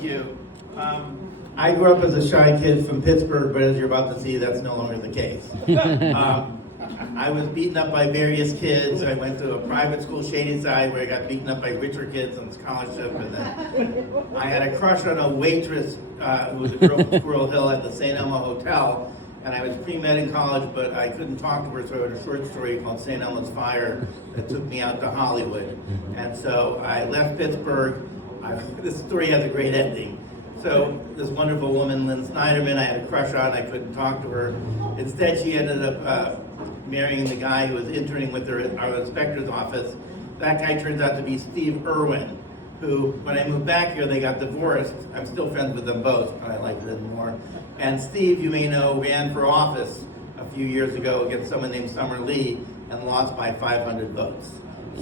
Thank you. I grew up as a shy kid from Pittsburgh, but as you're about to see, that's no longer the case. I was beaten up by various kids. I went to a private school, Shadyside, where I got beaten up by richer kids on scholarship. And then I had a crush on a waitress who was a girl from Squirrel Hill at the St. Elmo Hotel. And I was pre-med in college, but I couldn't talk to her, so I wrote a short story called St. Elmo's Fire that took me out to Hollywood. And so I left Pittsburgh. This story has a great ending. So this wonderful woman, Lynn Snyderman, I had a crush on. I couldn't talk to her. Instead, she ended up marrying the guy who was interning with her at our inspector's office. That guy turns out to be Steve Irwin, who, when I moved back here, they got divorced. I'm still friends with them both, but I like Lynn more. And Steve, you may know, ran for office a few years ago against someone named Summer Lee and lost by 500 votes.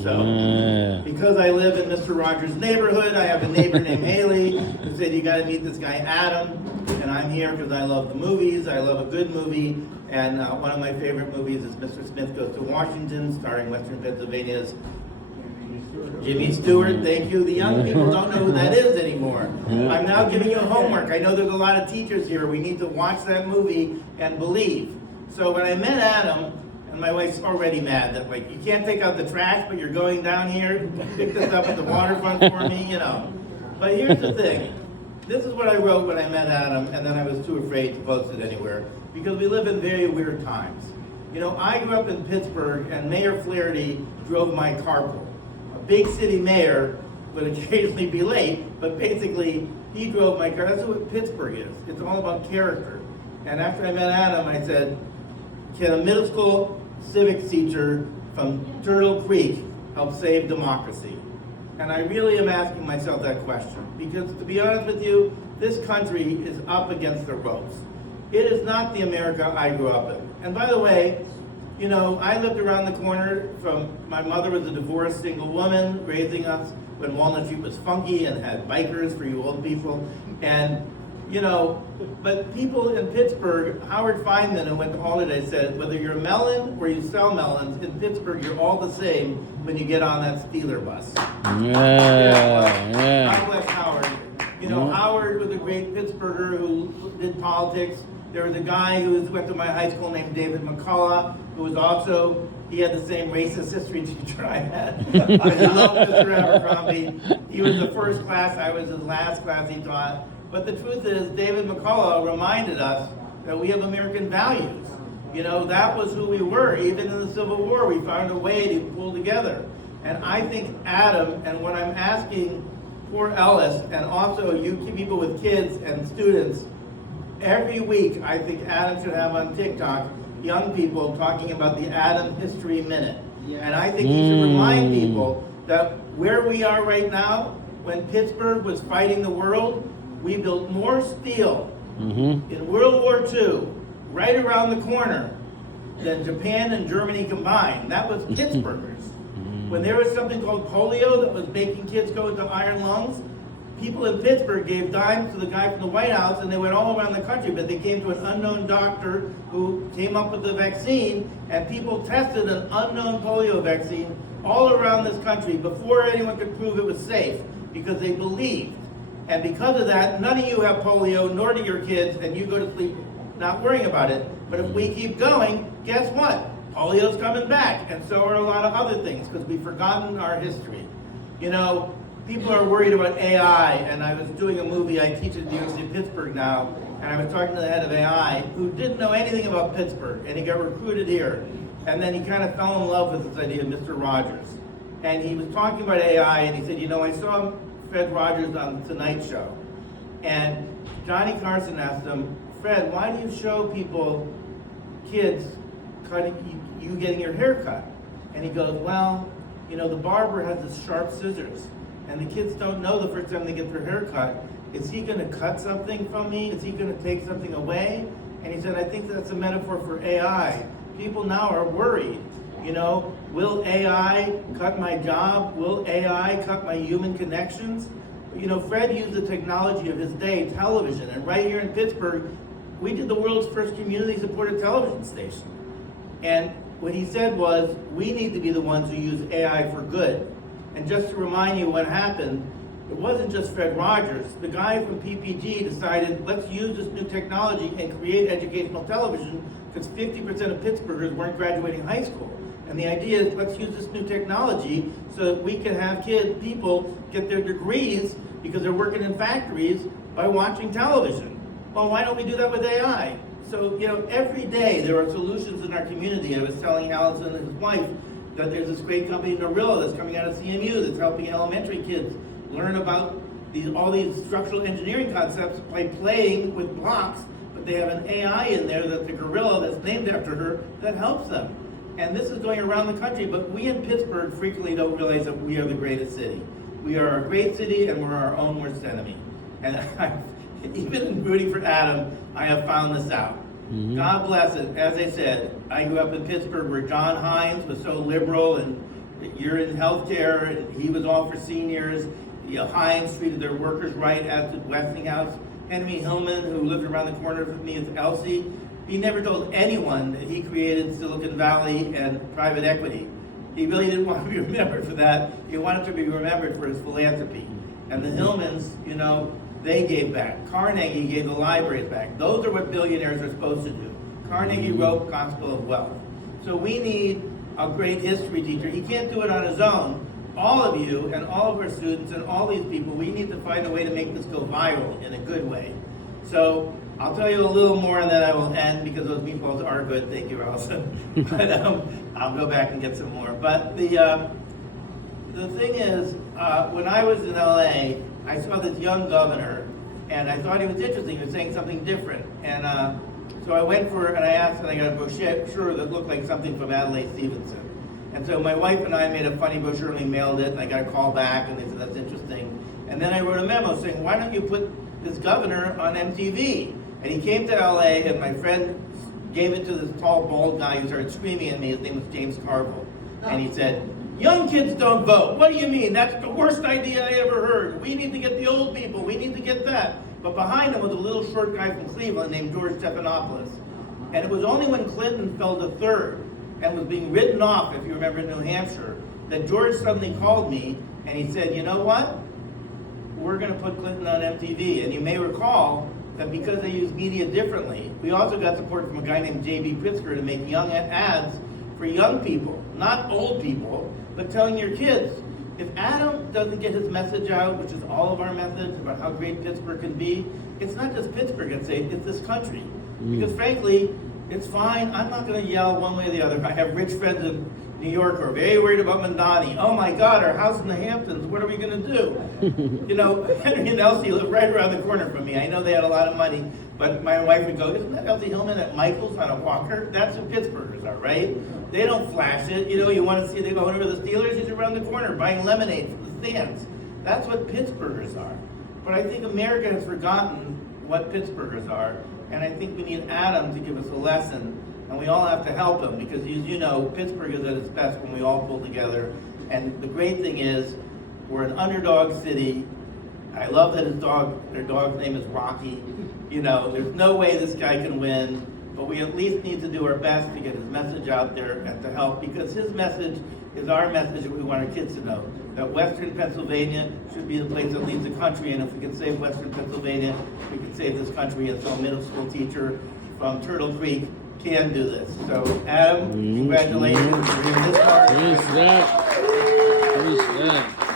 So, because I live in Mr. Rogers' neighborhood, I have a neighbor named Haley who said, you gotta meet this guy Adam, and I'm here because I love the movies, I love a good movie, and one of my favorite movies is Mr. Smith Goes to Washington, starring Western Pennsylvania's Jimmy Stewart. Thank you. The young people don't know who that is anymore. I'm now giving you homework. I know there's a lot of teachers here. We need to watch that movie and believe. So when I met Adam, and my wife's already mad that, like, you can't take out the trash, but you're going down here to pick this up at the waterfront for me, you know. But here's the thing. This is what I wrote when I met Adam, and then I was too afraid to post it anywhere, because we live in very weird times. You know, I grew up in Pittsburgh, and Mayor Flaherty drove my carpool. A big city mayor would occasionally be late, but basically, he drove my car. That's what Pittsburgh is. It's all about character. And after I met Adam, I said, can a middle school civics teacher from Turtle Creek help save democracy? And I really am asking myself that question, because to be honest with you, this country is up against the ropes. It is not the America I grew up in. And by the way, you know, I lived around the corner from, my mother was a divorced single woman raising us when Walnut Street was funky and had bikers for you old people. And, you know, but people in Pittsburgh, Howard Feynman, who went to holiday, said, whether you're a melon or you sell melons, in Pittsburgh you're all the same when you get on that Steeler bus. God bless Howard. You know, Howard was a great Pittsburgher who did politics. There was a guy who went to my high school named David McCullough, who was also, he had the same racist history teacher I had. He loved Mr. Abercrombie. He was the first class, I was his last class he taught. But the truth is, David McCullough reminded us that we have American values. You know, that was who we were. Even in the Civil War, we found a way to pull together. And I think Adam, and what I'm asking poor Ellis, and also you people with kids and students, every week I think Adam should have on TikTok young people talking about the Adam History Minute. And I think he should remind people that where we are right now, when Pittsburgh was fighting the world, we built more steel in World War II, right around the corner, than Japan and Germany combined. That was Pittsburghers. When there was something called polio that was making kids go into iron lungs, people in Pittsburgh gave dimes to the guy from the White House, and they went all around the country, but they came to an unknown doctor who came up with the vaccine, and people tested an unknown polio vaccine all around this country before anyone could prove it was safe, because they believed. And because of that, none of you have polio, nor do your kids, and you go to sleep not worrying about it. But if we keep going, guess what? Polio's coming back, and so are a lot of other things, because we've forgotten our history. You know, people are worried about AI, and I was doing a movie, I teach at the University of Pittsburgh now, and I was talking to the head of AI, who didn't know anything about Pittsburgh, and he got recruited here. And then he kind of fell in love with this idea of Mr. Rogers. And he was talking about AI, and he said, you know, I saw Fred Rogers on The Tonight Show. And Johnny Carson asked him, Fred, why do you show people, kids, you getting your hair cut? And he goes, well, you know, the barber has the sharp scissors, and the kids don't know the first time they get their hair cut, is he going to cut something from me? Is he going to take something away? And he said, I think that's a metaphor for AI. People now are worried. You know, will AI cut my job? Will AI cut my human connections? You know, Fred used the technology of his day, television, and right here in Pittsburgh, we did the world's first community-supported television station. And what he said was, we need to be the ones who use AI for good. And just to remind you what happened, it wasn't just Fred Rogers. The guy from PPG decided, let's use this new technology and create educational television, because 50% of Pittsburghers weren't graduating high school. And the idea is, let's use this new technology so that we can have people get their degrees because they're working in factories by watching television. Well, why don't we do that with AI? So, every day there are solutions in our community. I was telling Allison and his wife that there's this great company, Norilla, that's coming out of CMU that's helping elementary kids learn about all these structural engineering concepts by playing with blocks, but they have an AI in there that's a gorilla that's named after her that helps them. And this is going around the country, but we in Pittsburgh frequently don't realize that we are the greatest city. We are a great city, and we're our own worst enemy. And even in rooting for Adam, I have found this out. Mm-hmm. God bless it. As I said, I grew up in Pittsburgh where John Hines was so liberal, and you're in healthcare, and he was all for seniors. Hines treated their workers right, as did Westinghouse. Henry Hillman, who lived around the corner from me, with Elsie. He never told anyone that he created Silicon Valley and private equity. He really didn't want to be remembered for that. He wanted to be remembered for his philanthropy. And the Hillmans, they gave back. Carnegie gave the libraries back. Those are what billionaires are supposed to do. Carnegie wrote Gospel of Wealth. So we need a great history teacher. He can't do it on his own. All of you and all of our students and all these people, we need to find a way to make this go viral in a good way. So I'll tell you a little more and then I will end, because those meatballs are good. Thank you, Allison. But I'll go back and get some more. But the thing is, when I was in LA, I saw this young governor, and I thought he was interesting. He was saying something different. And so I went and I asked, and I got a brochure that looked like something from Adlai Stevenson. And so my wife and I made a funny brochure, and we mailed it, and I got a call back, and they said, that's interesting. And then I wrote a memo saying, why don't you put this governor on MTV? And he came to LA, and my friend gave it to this tall, bald guy who started screaming at me. His name was James Carville. And he said, young kids don't vote. What do you mean? That's the worst idea I ever heard. We need to get the old people. We need to get that. But behind him was a little short guy from Cleveland named George Stephanopoulos. And it was only when Clinton fell to third and was being written off, if you remember, in New Hampshire, that George suddenly called me and he said, you know what? We're going to put Clinton on MTV. And you may recall that because they use media differently, we also got support from a guy named J.B. Pritzker to make young ads for young people, not old people, but telling your kids, if Adam doesn't get his message out, which is all of our message about how great Pittsburgh can be, it's not just Pittsburgh, it's this country. Because frankly, it's fine. I'm not going to yell one way or the other. I have rich friends in New York who are very worried about Mondani. Oh my God, our house in the Hamptons, what are we going to do? Henry and Elsie live right around the corner from me. I know they had a lot of money, but my wife would go, isn't that Elsie Hillman at Michael's on a walker? That's who Pittsburghers are, right? They don't flash it. You want to see they go over to the Steelers, he's around the corner buying lemonade from the stands. That's what Pittsburghers are. But I think America has forgotten what Pittsburghers are, and I think we need Adam to give us a lesson, and we all have to help him, because as you know, Pittsburgh is at its best when we all pull together. And the great thing is, we're an underdog city. I love that their dog's name is Rocky. There's no way this guy can win, but we at least need to do our best to get his message out there and to help, because his message is our message that we want our kids to know, that Western Pennsylvania should be the place that leads the country, and if we can save Western Pennsylvania, we can save this country. And so a middle school teacher from Turtle Creek can do this. So Adam, congratulations. You're in this part. Respect.